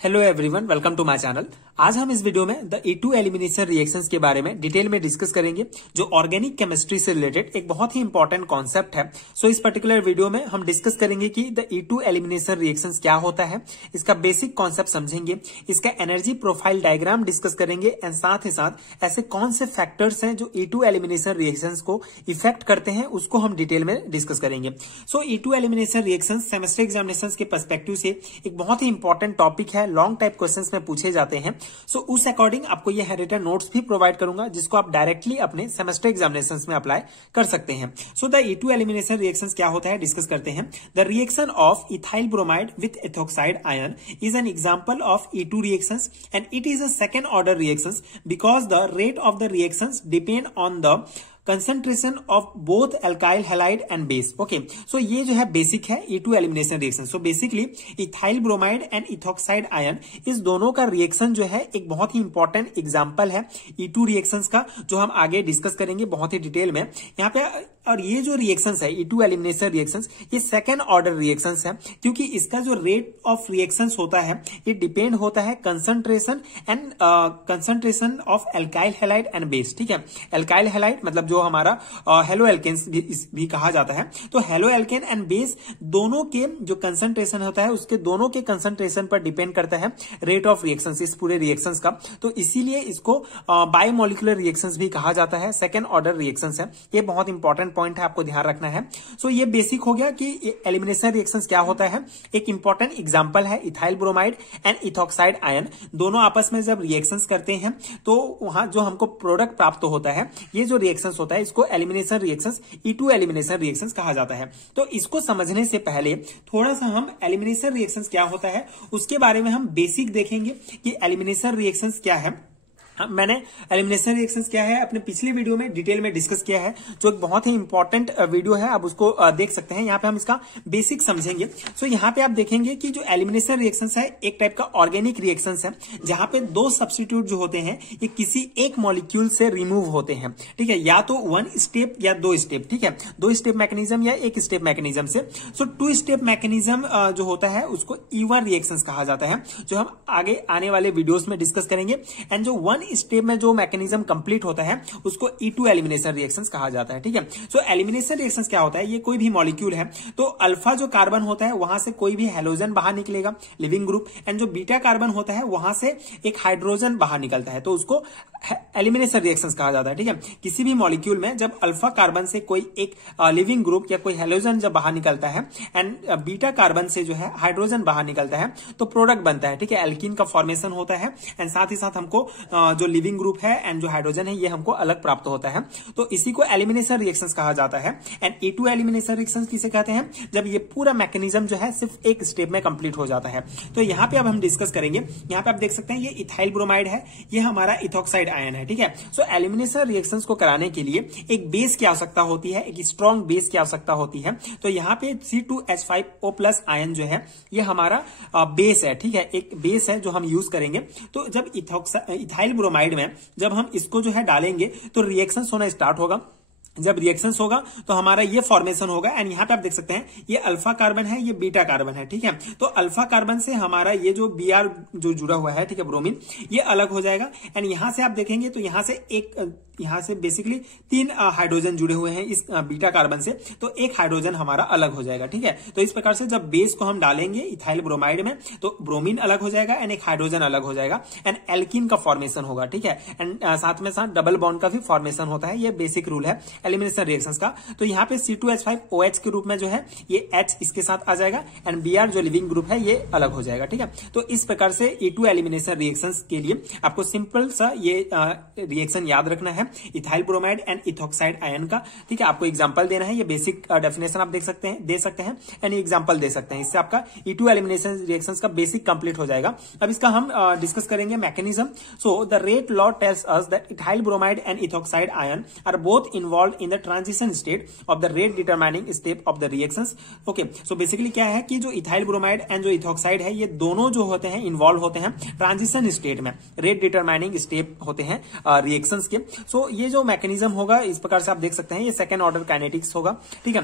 Hello everyone, welcome to my channel. आज हम इस वीडियो में द E2 एलिमिनेशन रिएक्शंस के बारे में डिटेल में डिस्कस करेंगे, जो ऑर्गेनिक केमिस्ट्री से रिलेटेड एक बहुत ही इंपॉर्टेंट कॉन्सेप्ट है। सो इस पर्टिकुलर वीडियो में हम डिस्कस करेंगे कि द E2 एलिमिनेशन रिएक्शंस क्या होता है, इसका बेसिक कॉन्सेप्ट समझेंगे, इसका एनर्जी प्रोफाइल डायग्राम डिस्कस करेंगे एंड साथ ही साथ ऐसे कौन से फैक्टर्स हैं जो E2 एलिमिनेशन रिएक्शंस को इफेक्ट करते हैं, उसको हम डिटेल में डिस्कस करेंगे। सो E2 elimination reactions semester examinations के पर्सपेक्टिव से एक बहुत ही इंपॉर्टेंट टॉपिक है, लॉन्ग टाइप क्वेश्चंस में पूछे जाते हैं। सो उस अकॉर्डिंग आपको ये रिटन नोट्स भी प्रोवाइड करूंगा, जिसको आप डायरेक्टली अपने सेमेस्टर एग्जामिनेशंस में अप्लाई कर सकते हैं। So the E2 elimination reactions क्या होता है, डिस्कस करते हैं। The reaction of ethyl bromide with ethoxide ion is an example of E2 reactions and it is a second order reactions because the rate of the reactions depend on the concentration of both alkyl halide and base. Okay, so ये जो है basic है E2 elimination reaction. So basically ethyl bromide and ethoxide ion, इस दोनों का reaction जो है एक बहुत ही इंपॉर्टेंट एग्जांपल है E2 रिएक्शंस का, जो हम आगे डिस्कस करेंगे बहुत ही डिटेल में यहाँ पे। और ये जो रिएक्शंस है E2 एलिमिनेशन रिएक्शंस, ये सेकेंड ऑर्डर रिएक्शंस है, क्योंकि इसका जो रेट ऑफ रिएक्शंस होता है ये डिपेंड होता है concentration and concentration of alkyl halide and base. ठीक है, एल्काइल हैलाइड मतलब जो हमारा हेलो एल्केन्स भी कहा जाता है। तो हेलो एल्केन एंड बेस दोनों के जो कंसंट्रेशन होता है, उसके दोनों के कंसंट्रेशन पर डिपेंड करता है रेट ऑफ रिएक्शंस, इस पूरे रिएक्शंस का। तो इसीलिए इसको बायोमोलिकुलर रिएक्शंस भी कहा जाता है, सेकेंड ऑर्डर रिएक्शंस है। ये बहुत इंपॉर्टेंट पॉइंट है, आपको ध्यान रखना है। सो ये बेसिक हो गया कि एलिमिनेशन रिएक्शंस क्या होता है। एक इंपॉर्टेंट एग्जांपल है ethyl bromide and ethoxide ion, दोनों आपस में जब रिएक्शंस करते हैं तो वहां जो हमको प्रोडक्ट प्राप्त होता है, ये जो रिएक्शंस होता है, इसको elimination reactions, E2 elimination reactions कहा जाता है। तो इसको समझने से पहले थोड़ा सा हम एलिमिनेशन रिएक्शंस क्या होता है उसके बारे में हम बेसिक देखेंगे कि एलिमिनेशन रिएक्शंस क्या है। मैंने एलिमिनेशन रिएक्शंस क्या है अपने पिछले वीडियो में डिटेल में डिस्कस किया है, जो एक बहुत ही इंपॉर्टेंट वीडियो है, आप उसको देख सकते हैं। यहाँ पे हम इसका बेसिक समझेंगे। सो यहाँ पे आप देखेंगे कि जो एलिमिनेशन रिएक्शंस है एक टाइप का ऑर्गेनिक रिएक्शंस है, जहां पे दो सब्स्टिट्यूट जो होते हैं ये किसी एक मॉलिक्यूल से रिमूव होते हैं। ठीक है, या तो वन स्टेप या दो स्टेप। ठीक है, दो स्टेप मैकेनिज्म या एक स्टेप मैकेनिज्म से। सो टू स्टेप मैकेनिज्म जो होता है उसको E1 रिएक्शंस कहा जाता है, जो हम आगे आने वाले वीडियोस में डिस्कस करेंगे। एंड जो वन स्टेप में जो मैकेनिज्म कंप्लीट होता है उसको E2 एलिमिनेशन रिएक्शंस कहा जाता है। ठीक है, सो एलिमिनेशन रिएक्शंस क्या होता है, ये कोई भी मॉलिक्यूल है तो अल्फा जो कार्बन होता है वहां से कोई भी हेलोजन बाहर निकलेगा, लिविंग ग्रुप, एंड जो बीटा कार्बन होता है वहां से एक हाइड्रोजन बाहर निकलता है, तो उसको एलिमिनेशन रिएक्शंस कहा जाता है। ठीक है, किसी भी मॉलिक्यूल में जब अल्फा कार्बन से कोई एक लिविंग ग्रुप या कोई हेलोजन जब बाहर निकलता है एंड बीटा कार्बन से जो है हाइड्रोजन बाहर निकलता है, तो प्रोडक्ट बनता है। ठीक है, एल्कीन का फॉर्मेशन होता है एंड साथ ही साथ हमको जो लिविंग ग्रुप है एंड जो हाइड्रोजन है ये हमको अलग प्राप्त होता है। तो इसी को एलिमिनेशन रिएक्शंस कहा जाता है। एंड E2 एलिमिनेशन रिएक्शंस किसे कहते हैं, जब ये पूरा मैकेनिज्म जो है सिर्फ एक स्टेप में कंप्लीट हो जाता है। तो यहाँ पे अब हम डिस्कस करेंगे। यहाँ पे आप देख सकते हैं ये इथाइल ब्रोमाइड है, ये हमारा इथोक्साइड आयन है। ठीक है, सो एलिमिनेशन रिएक्शंस को कराने के लिए एक बेस की आवश्यकता होती है, एक स्ट्रॉन्ग बेस की आवश्यकता होती है। तो यहाँ पे C2H5O+ आयन जो है ये हमारा बेस है। ठीक है, एक बेस है जो हम यूज करेंगे। तो जब इथाइल ब्रोमाइड में जब हम इसको जो है डालेंगे तो रिएक्शंस होना स्टार्ट होगा। जब रिएक्शंस होगा तो हमारा ये फॉर्मेशन होगा। एंड यहाँ पे आप देख सकते हैं ये अल्फा कार्बन है, ये बीटा कार्बन है। ठीक है, तो अल्फा कार्बन से हमारा ये जो Br जो जुड़ा हुआ है, ठीक है, ब्रोमीन, ये अलग हो जाएगा। एंड यहां से आप देखेंगे तो यहां से बेसिकली 3 हाइड्रोजन जुड़े हुए हैं इस बीटा कार्बन से, तो एक हाइड्रोजन हमारा अलग हो जाएगा। ठीक है, तो इस प्रकार से जब बेस को हम डालेंगे इथाइल ब्रोमाइड में तो ब्रोमीन अलग हो जाएगा एंड एक हाइड्रोजन अलग हो जाएगा एंड एल्कीन का फॉर्मेशन होगा। ठीक है, एंड साथ में साथ डबल बॉन्ड का भी फॉर्मेशन होता है। ये बेसिक रूल है एलिमिनेशन रिएक्शंस का। तो यहाँ पे C2H5OH के रूप में जो है ये H इसके साथ आ जाएगा एंड Br जो लिविंग ग्रुप है ये अलग हो जाएगा। ठीक है, तो इस प्रकार से E2 एलिमिनेशन रिएक्शंस के लिए आपको सिंपल सा ये रिएक्शन याद रखना है, ethyl bromide and ethoxide ion का। ठीक है, आपको एग्जांपल देना है, ये बेसिक डेफिनेशन आप दे सकते हैं एंड एग्जांपल दे सकते हैं। इससे आपका E2 एलिमिनेशन रिएक्शंस का बेसिक कंप्लीट हो जाएगा। अब इसका हम डिस्कस करेंगे mechanism. So the rate law tells us that ethyl bromide and ethoxide ion are both involve in the transition state of the rate determining step of the reactions. Okay, so basically क्या है कि जो ethyl bromide and जो ethoxide है ये दोनों जो होते हैं इन्वॉल्व होते हैं ट्रांजिशन स्टेट में, रेट डिटरमाइनिंग स्टेप होते हैं रिएक्शंस के। सो ये जो मैकेनिज्म होगा इस प्रकार से आप देख सकते हैं, ये सेकेंड ऑर्डर काइनेटिक्स होगा। ठीक है,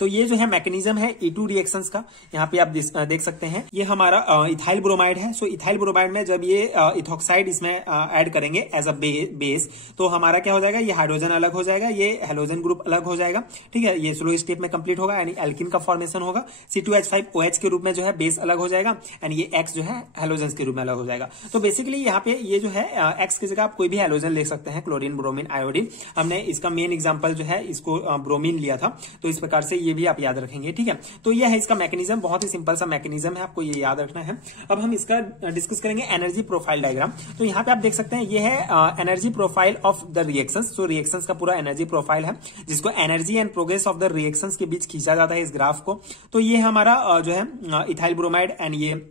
तो ये जो है मैकेनिज्म है E2 रिएक्शंस का, यहाँ पे आप देख सकते हैं। ये हमारा इथाइल ब्रोमाइड है। सो इथाइल ब्रोमाइड में जब ये इथॉक्साइड इसमें ऐड करेंगे एज अ बेस, तो हमारा क्या हो जाएगा, ये हाइड्रोजन अलग हो जाएगा, ये हेलोजन ग्रुप अलग हो जाएगा, ठीक है। ये स्लो स्टेप में कंप्लीट होगा, यानी एल्किन का फॉर्मेशन होगा। C2H5OH के रूप में जो है बेस अलग हो जाएगा, एंड ये X जो है हेलोजन के रूप में अलग हो जाएगा। तो बेसिकली यहाँ पे ये जो है X की जगह आप कोई भी हेलोजन ले सकते हैं, क्लोरीन, ब्रोमीन, आयोडीन। हमने इसका मेन एग्जांपल जो है इसको ब्रोमीन लिया था, तो इस प्रकार से ये भी आप याद रखेंगे, ठीक है। तो ये है इसका मैकेनिज्म, बहुत ही सिंपल सा मैकेनिज्म है, आपको ये याद रखना है। अब हम इसका डिस्कस करेंगे एनर्जी प्रोफाइल डायग्राम। तो यहाँ पे आप देख सकते हैं ये है energy profile of the reactions. तो रिएक्शंस का पूरा एनर्जी प्रोफाइल है, जिसको energy and progress of the reactions के बीच खींचा जाता है इस ग्राफ को। तो ये हमारा जो है इथाइल ब्रोमाइड एंड ये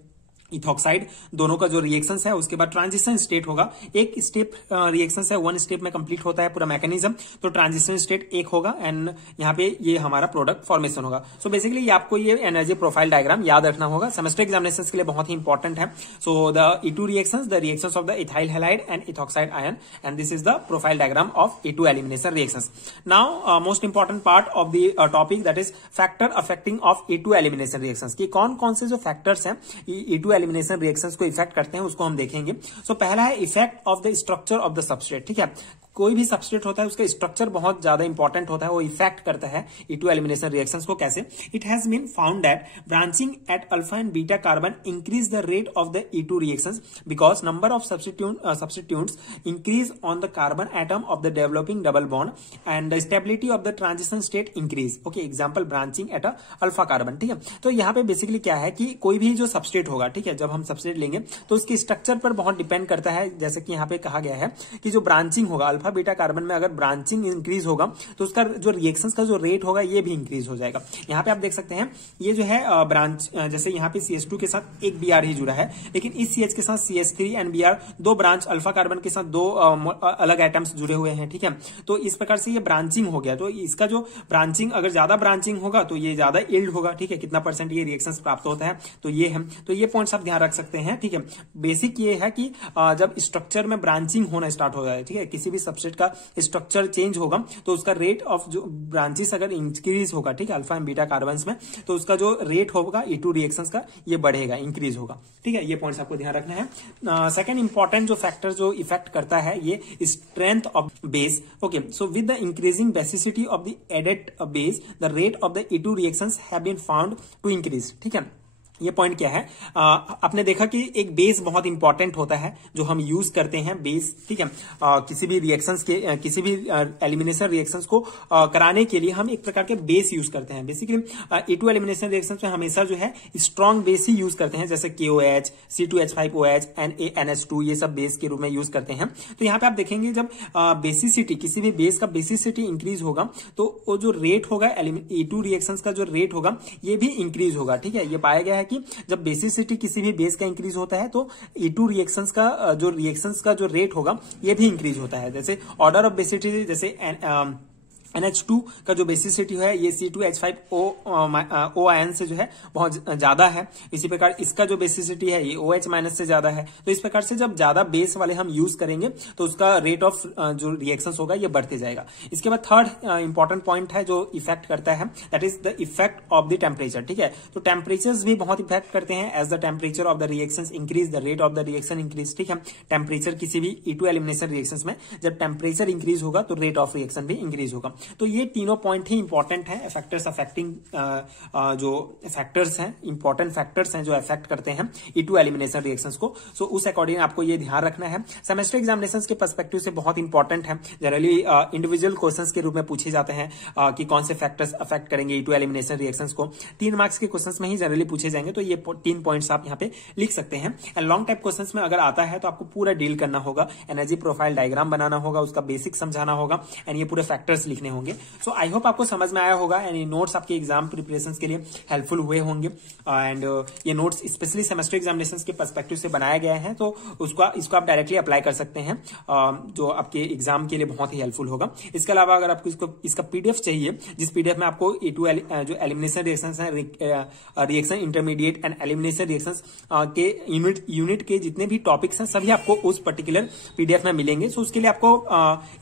इथॉक्साइड दोनों का जो रिएक्शंस है, उसके बाद ट्रांजिशन स्टेट होगा। एक स्टेप रिएक्शंस है, वन स्टेप में कंप्लीट होता है पूरा मैकेनिज्म, तो ट्रांजिशन स्टेट एक होगा एंड यहाँ पे ये हमारा प्रोडक्ट फॉर्मेशन होगा। सो बेसिकली ये आपको ये एनर्जी प्रोफाइल डायग्राम याद रखना होगा, सेमेस्टर एग्जामिनेशन के लिए बहुत ही इंपॉर्टेंट है। So the E2 reactions, the reactions of the ethyl halide and ethoxide ion, and this is the profile diagram of E2 elimination reactions. Now most important part of the topic, that is factor affecting of E2 elimination reactions. कि कौन कौन से जो factors हैं E2 elimination reactions को effect करते हैं, उसको हम देखेंगे। सो पहला है effect of the structure of the substrate, ठीक है। कोई भी सबस्ट्रेट होता है उसका स्ट्रक्चर बहुत ज्यादा इंपॉर्टेंट होता है, वो इफेक्ट करता है E2 एलिमिनेशन रिएक्शंस को। कैसे? It has been found that branching at alpha and beta carbon increase the rate of the E2 reactions because number of substituents increase on the carbon atom of the developing double bond and the stability of the transition state increase. Okay, example branching at alpha carbon, ठीक है। तो यहाँ पे basically क्या है कि कोई भी जो सबस्ट्रेट होगा, ठीक है, जब हम सबस्ट्रेट लेंगे तो उसके स्ट्रक्चर पर बहुत डिपेंड करता है। जैसे कि यहाँ पे कहा गया है कि जो ब्रांचिंग होगा अल्फा बीटा कार्बन में, अगर ब्रांचिंग इंक्रीज होगा तो उसका जो रिएक्शंस का जो रेट होगा ये भी इंक्रीज हो जाएगा। यहाँ पे आप देख सकते हैं ये जो है ब्रांच, जैसे यहाँ पे CH2 के साथ एक Br ही जुड़ा है, लेकिन इस CH के साथ CH3 एंड Br दो ब्रांच अल्फा कार्बन के साथ दो अलग एटम्स जुड़े हुए हैं, ठीक है। तो इस प्रकार से ये ब्रांचिंग हो गया। तो इसका जो ब्रांचिंग, अगर ज्यादा ब्रांचिंग होगा तो ये ज्यादा यील्ड होगा, ठीक है, कितना परसेंट ये रिएक्शंस प्राप्त होता है, तो ये है। तो ये पॉइंट्स आप ध्यान रख सकते हैं, ठीक है। बेसिक ये है कि जब स्ट्रक्चर में ब्रांचिंग होना स्टार्ट हो जाए, ठीक है, किसी भी सबस्ट्रेट का स्ट्रक्चर चेंज होगा तो उसका रेट ऑफ जो ब्रांचेस अगर इंक्रीज होगा, ठीक है, अल्फा एंड बीटा कार्बन्स में, तो उसका जो रेट होगा E2 रिएक्शंस का ये बढ़ेगा, इंक्रीज होगा, ठीक है। ये पॉइंट्स आपको ध्यान रखना है। सेकंड इंपॉर्टेंट जो फैक्टर जो इफेक्ट करता है ये strength of base. Okay, so with the increasing basicity of the added base the rate of the E2 reactions have been found to increase, ठीक है। ये पॉइंट क्या है, आपने देखा कि एक बेस बहुत इंपॉर्टेंट होता है जो हम यूज करते हैं, बेस, ठीक है। किसी भी रिएक्शंस के, किसी भी एलिमिनेशन रिएक्शंस को कराने के लिए हम एक प्रकार के बेस यूज करते हैं। बेसिकली E2 एलिमिनेशन रिएक्शंस में हमेशा जो है स्ट्रॉन्ग बेस ही यूज करते हैं, जैसे KOH, C2H5OH एंड NH2, ये सब बेस के रूप में यूज करते हैं। तो यहाँ पे आप देखेंगे जब बेसिसिटी, किसी भी बेस का बेसिसिटी इंक्रीज होगा तो वो जो रेट होगा E2 रिएक्शंस का जो रेट होगा ये भी इंक्रीज होगा, ठीक है। ये पाया गया है कि जब बेसिसिटी किसी भी बेस का इंक्रीज होता है तो E2 रिएक्शंस का जो रेट होगा ये भी इंक्रीज होता है। जैसे ऑर्डर ऑफ बेसिसिटी, जैसे NH2 का जो बेसिसिटी है ये C2H5O आयन से जो है बहुत ज्यादा है। इसी प्रकार इसका जो बेसिसिटी है ये OH माइनस से ज्यादा है। तो इस प्रकार से जब ज्यादा बेस वाले हम यूज करेंगे तो उसका रेट ऑफ जो रिएक्शंस होगा ये बढ़ते जाएगा। इसके बाद थर्ड इंपॉर्टेंट पॉइंट है जो इफेक्ट करता है, that is the effect of the temperature, ठीक है। तो टेम्परेचर्स भी बहुत इफेक्ट करते हैं। As the temperature of the reactions increase the rate of the reaction increase, ठीक है। टेम्परेचर किसी भी E2 एलिमिनेशन रिएक्शंस में जब टेम्परेचर इंक्रीज होगा तो रेट ऑफ रिएक्शन भी इंक्रीज होगा। तो ये तीनों पॉइंट ही इंपॉर्टेंट है, फैक्टर्स अफेक्टिंग, जो फैक्टर्स हैं, इंपॉर्टेंट फैक्टर्स हैं जो अफेक्ट करते हैं E2 एलिमिनेशन रिएक्शंस को। सो उस अकॉर्डिंग आपको ये ध्यान रखना है। सेमेस्टर एग्जामिनेशंस के पर्सपेक्टिव से बहुत इंपॉर्टेंट है। जनरली इंडिविजुअल क्वेश्चंस के रूप में पूछे जाते हैं कि कौन से फैक्टर्स अफेक्ट करेंगे E2 एलिमिनेशन रिएक्शंस को। 3 मार्क्स के क्वेश्चंस में ही जनरली पूछे जाएंगे, तो ये 3 पॉइंट्स आप यहाँ पे लिख सकते हैं। एंड लॉन्ग टाइप क्वेश्चंस में अगर आता है तो आपको पूरा डील करना होगा, एनर्जी प्रोफाइल डायग्राम बनाना होगा, उसका बेसिक समझाना होगा एंड ये पूरे फैक्टर्स लिखने होंगे। सो आई होप आपको समझ में आया होगा एंड ये नोट्स आपके एग्जाम प्रिपरेशन के लिए हेल्पफुल हुए होंगे। एंड ये नोट्स स्पेशली सेमेस्टर एग्जामिनेशन के पर्सपेक्टिव से बनाया गया है, तो इसको आप डायरेक्टली अप्लाई कर सकते हैं, जो आपके एग्जाम के लिए बहुत ही हेल्पफुल होगा। इसके अलावा अगर आपको इसका PDF चाहिए, जिस PDF में आपको E2 जो एलिमिनेशन रिएक्शंस है, reaction intermediate and elimination reactions के यूनिट के जितने भी टॉपिक्स हैं सभी आपको उस पर्टिकुलर PDF में मिलेंगे। सो उसके लिए आपको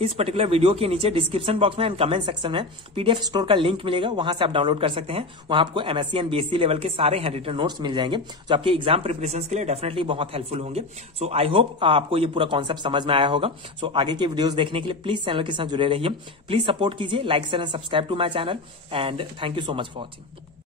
इस पर्टिकुलर वीडियो के नीचे डिस्क्रिप्शन बॉक्स में एंड कमेंट सेक्शन में पीडीएफ स्टोर का लिंक मिलेगा, वहां से आप डाउनलोड कर सकते हैं। वहां आपको एमएससी एंड बीएससी लेवल के सारे हैंड रिटन नोट्स मिल जाएंगे जो आपके एग्जाम प्रिपरेशन के लिए डेफिनेटली बहुत हेल्पफुल होंगे। सो आई होप आपको ये पूरा कॉन्सेप्ट समझ में आया होगा। सो आगे के वीडियोस देखने के लिए प्लीज चैनल के साथ जुड़े रहिए, प्लीज सपोर्ट कीजिए, like share and subscribe to my channel and thank you so much for watching.